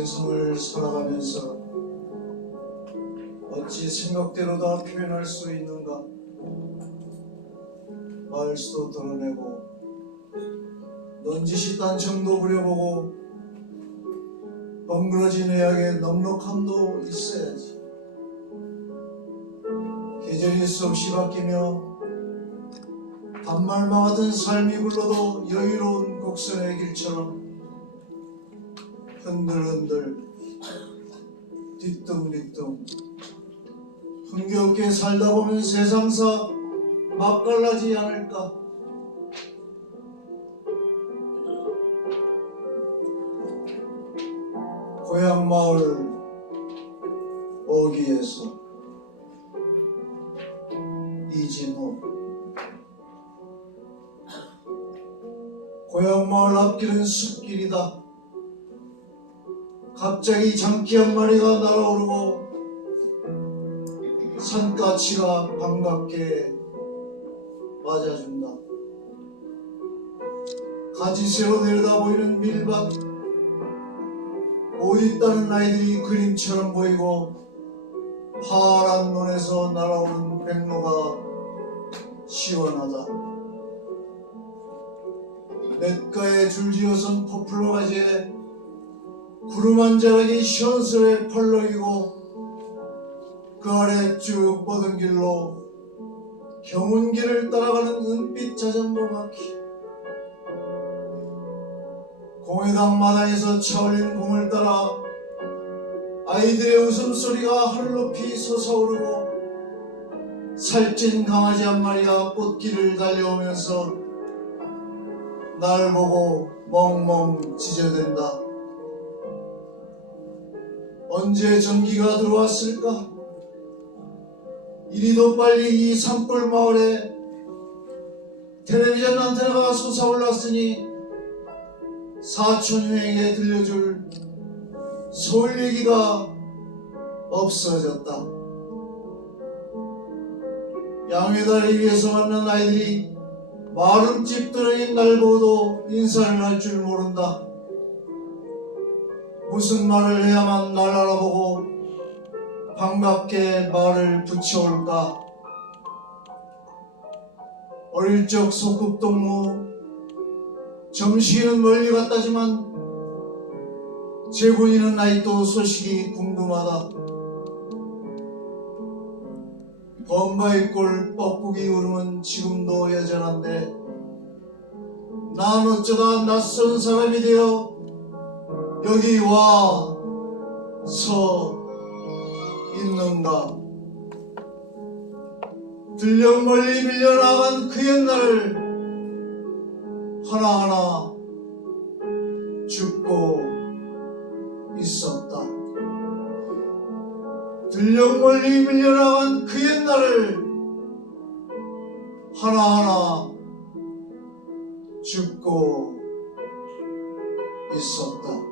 세상을 살아가면서 어찌 생각대로 다 표현할 수 있는가? 말수도 드러내고 넌지시 딴청도 부려보고 벙그러진 의학의 넉넉함도 있어야지. 계절이 수없이 바뀌며 단말마 같은 삶이 굴러도 여유로운 곡선의 길처럼 흔들흔들 뒤뚱뒤뚱. 흥겹게 살다 보면 세상사 맛깔나지 않을까? 고향 마을 어기에서 이진호 고향 마을 앞길은 숲길이다 갑자기 장기 한 마리가 날아오르고 산까치가 반갑게 맞아준다. 가지새로 내려다 보이는 밀밭 옷 있다는 아이들이 그림처럼 보이고 파란 눈에서 날아오는 백로가 시원하다. 냇가에 줄지어선 포플러 가지에 구름 한 자락이 시원스레 펄럭이고 그 아래 쭉 뻗은 길로 경운길을 따라가는 은빛 자전거 바퀴 공회당 마당에서 차올린 공을 따라 아이들의 웃음소리가 하늘 높이 솟아오르고 살찐 강아지 한 마리가 꽃길을 달려오면서 날 보고 멍멍 짖어댄다. 언제 전기가 들어왔을까? 이리도 빨리 이 산골 마을에 텔레비전 안테나가 솟아올랐으니 사촌형에게 들려줄 서울 얘기가 없어졌다. 양회다리 위에서 만난 아이들이 마름집 들어인 날 보고도 인사를 할 줄 모른다. 무슨 말을 해야만 날 알아보고 반갑게 말을 붙여올까? 어릴 적 소꿉동무 점심은 멀리 갔다지만 제군이는 아직도 소식이 궁금하다. 범바의 꼴 뻐꾸기 울음은 지금도 여전한데 난 어쩌다 낯선 사람이 되어 여기 와서 있는가 들녘 멀리 밀려나간 그 옛날을 하나하나 죽고 있었다 들녘 멀리 밀려나간 그 옛날을 하나하나 죽고 있었다.